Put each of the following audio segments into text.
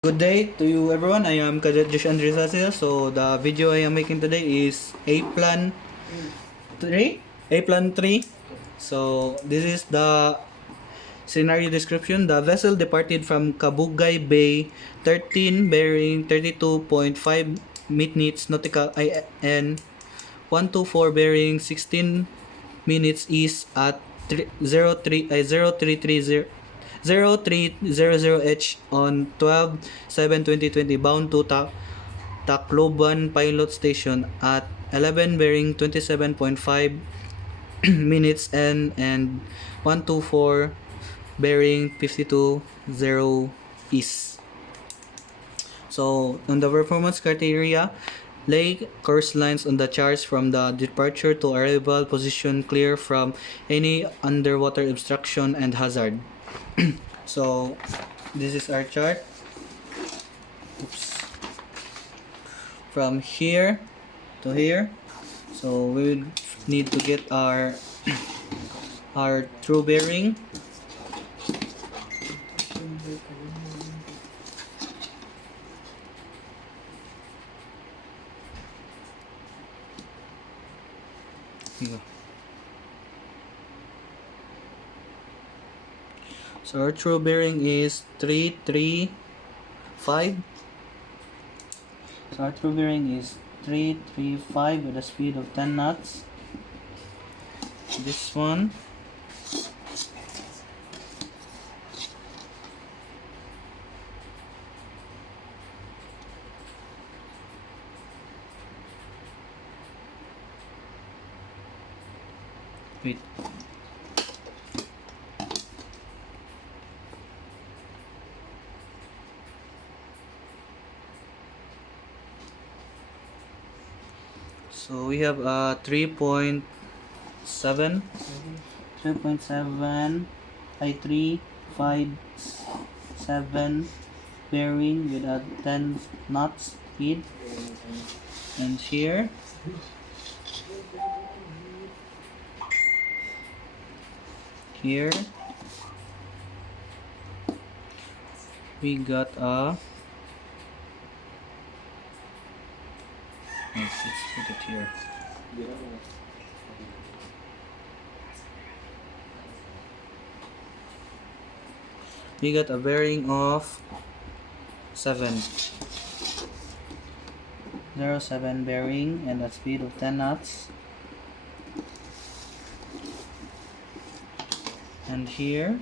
Good day to you everyone. I am Cadet Josh Andres Asia. So the video I am making today is Aplan 3. Aplan 3. So this is the scenario description. The vessel departed from Kabugay Bay 13 bearing 32.5 minutes nautical IN 124 bearing 16 minutes east at 0300H on 12/7/2020 bound to Tacloban Pilot Station at 11 bearing 27.5 minutes and 124 bearing 52 east. So on the performance criteria, lay course lines on the charts from the departure to arrival position clear from any underwater obstruction and hazard. So this is our chart. Oops. From here to here. So we will need to get our true bearing. Here. So our true bearing is 335. So our true bearing is 335 with a speed of 10 knots. This one. Wait. So we have 3.7 I 357 bearing with a 10 knots speed, and here we got a let's put it here. We got a bearing of 7 bearing and a speed of 10 knots. And here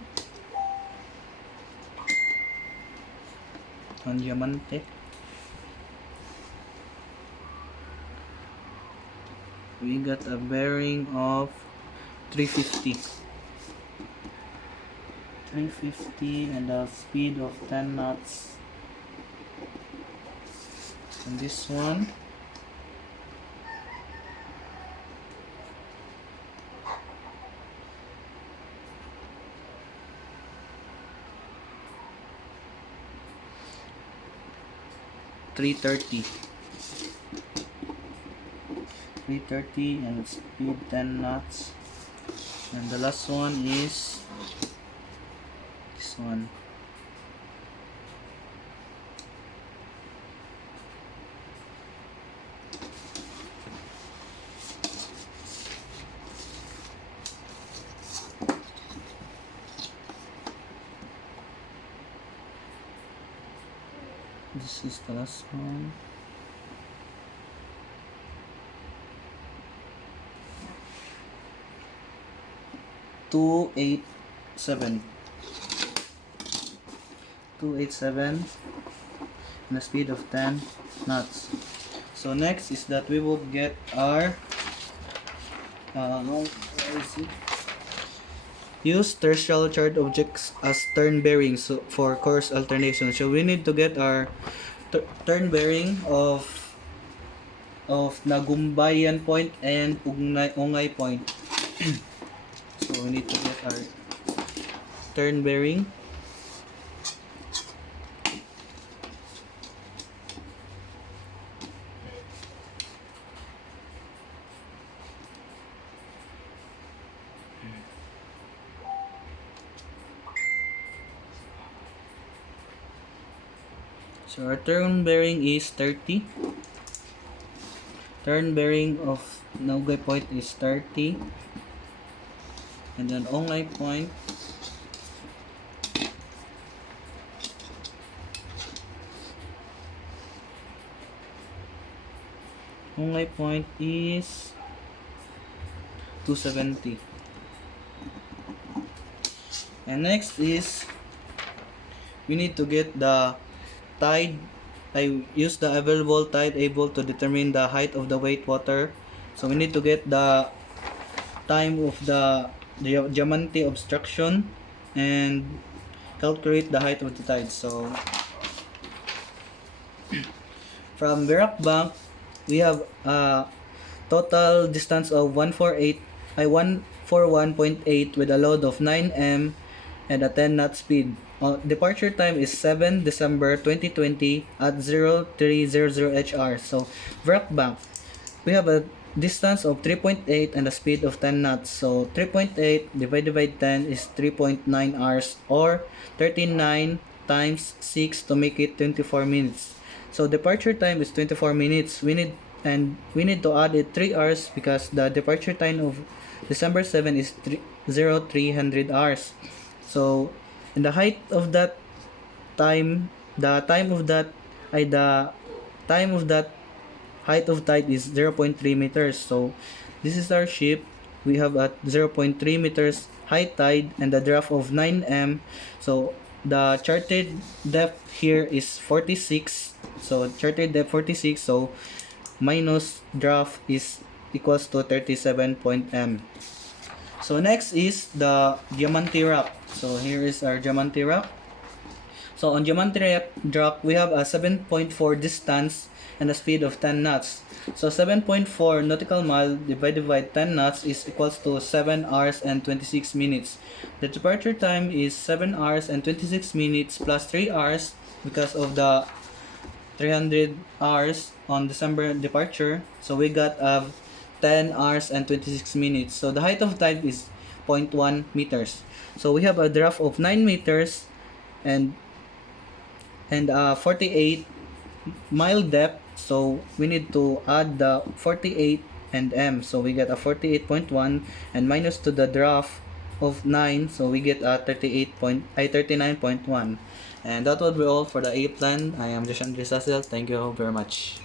on Diamante we got a bearing of 350 and a speed of 10 knots. And this one .330 and speed 10 knots. And the last one is this one. This is the last one. Two eight seven and a speed of 10 knots. So next is that we will get our use terrestrial chart objects as turn bearings for course alternation. So we need to get our turn bearing of Nagumbayan point and Ungay point. So we need to get our turn bearing. So our turn bearing is 30. Turn bearing of Naugay Point is 30. And then Ongay Point is 270. And next is we need to get the tide. I use the available tide able to determine the height of the weight water. So we need to get the time of the diamante obstruction and calculate the height of the tide. So from Berak Bank, we have a total distance of 141.8 with a load of 9M and a 10 knot speed. Departure time is 7 December 2020 at 0300 HR. So, Berak Bank, we have a distance of 3.8 and a speed of 10 knots. So, 3.8 divided by 10 is 3.9 hours or 39 times 6 to make it 24 minutes. So, departure time is 24 minutes. We need to add it 3 hours because the departure time of December 7 is 0300 hours. So, in the height of that time, the time of that height of tide is 0.3 meters. So, this is our ship. We have at 0.3 meters high tide and the draft of 9M. So, the charted depth here is 46. So, charted depth 46. So, minus draft is equals to 37.m. So next is the Diamante Rock. So here is our Diamante Rock. So on Diamante Rock, we have a 7.4 distance and a speed of 10 knots. So 7.4 nautical mile divided by 10 knots is equals to 7 hours and 26 minutes. The departure time is 7 hours and 26 minutes plus 3 hours because of the 300 hours on December departure. So we got 10 hours and 26 minutes. So the height of tide is 0.1 meters. So we have a draft of 9 meters and 48 mile depth. So we need to add the 48 and m. So we get a 48.1 and minus to the draft of 9. So we get a 39.1. And that would be all for the Aplan. I am Josh Andres. Thank you very much.